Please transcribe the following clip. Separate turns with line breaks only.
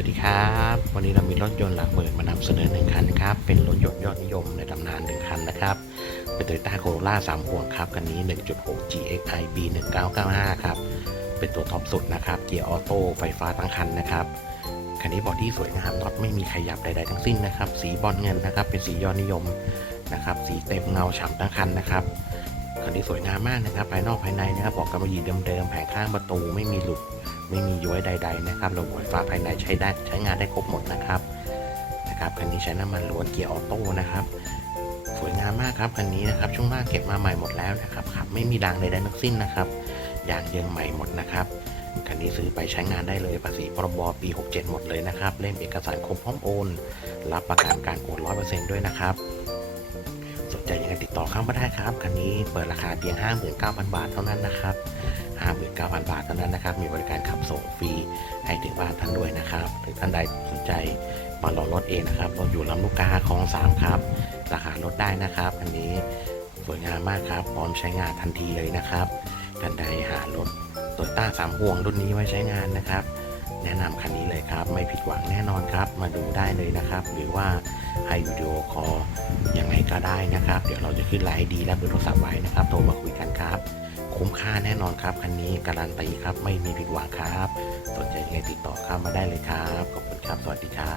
วัสดีครับ วันนี้เรามีรถยนต์หลักหมื่นมานำเสนอหนึ่งคันครับ เป็นรถยนต์ยอดนิยมในตำนานหนึ่งคันนะครับ เป็น Toyota Corolla 3ห่วงครับคันนี้ 1.6 GXI B 1995 ครับ เป็นตัวท็อปสุดนะครับ เกียร์ออโต้ไฟฟ้าทั้งคันนะครับ คันนี้บอดี้สวยงามน็อตไม่มีขยับใดๆทั้งสิ้นนะครับ สีบอลเงินนะครับ เป็นสียอดนิยมนะครับ สีเต็มเงาฉ่ำทั้งคันนะครับคันนี้สวยงามมากนะครับ ภายนอกภายในนะครับ บอกกำมะหยี่เดิมๆ แผงข้างประตูไม่มีหลุด ไม่มีย้วยใด ๆ นะครับระบบไฟฟ้าภายในใช้ได้ใช้งานได้ครบหมดนะครับนะครับคันนี้ใช้น้ำมันล้วนเกียร์ออโต้นะครับ สวยงามมากครับคันนี้นะครับช่วงล่างเก็บมาใหม่หมดแล้วนะครับขับไม่มีดังใดๆทั้งสิ้นนะครับยางเยิงใหม่หมดนะครับคันนี้ซื้อไปใช้งานได้เลยภาษีพรบปี 67 หมดเลยนะครับเล่มเอกสารครบพร้อมโอน รับประกันการโอน100%ด้วยนะครับสนใจยังไงติดต่อเข้ามาได้ครับคันนี้เปิดราคาเพียง 59,000 บาทเท่านั้นนะครับ 59,000 บาทเท่านั้นนะครับ มีบริการขับส่งฟรีให้ถึงบ้านท่านด้วยนะครับหรือท่านใดสนใจมารอรถเองนะครับเราอยู่ลำลูกกาคลองสามครับ ราคาลดได้นะครับ อันนี้สวยงามมากครับ พร้อมใช้งานทันทีเลยนะครับท่านใดหารถโตโยต้าสามห่วงรุ่นนี้ไว้ใช้งานนะครับ แนะนำคันนี้เลยครับ ไม่ผิดหวังแน่นอนครับ มาดูได้เลยนะครับ หรือว่าให้วิดีโอคอลยังไงก็ได้นะครับ เดี๋ยวเราจะขึ้นไลน์ดีและเบอร์โทรศัพท์ไว้นะครับ โทรมาคุยกันครับ คุ้มค่าแน่นอนครับ คันนี้การันตีครับ ไม่มีผิดหวังครับ สนใจยังไงติดต่อเข้ามาได้เลยครับ ขอบคุณครับ สวัสดีครับ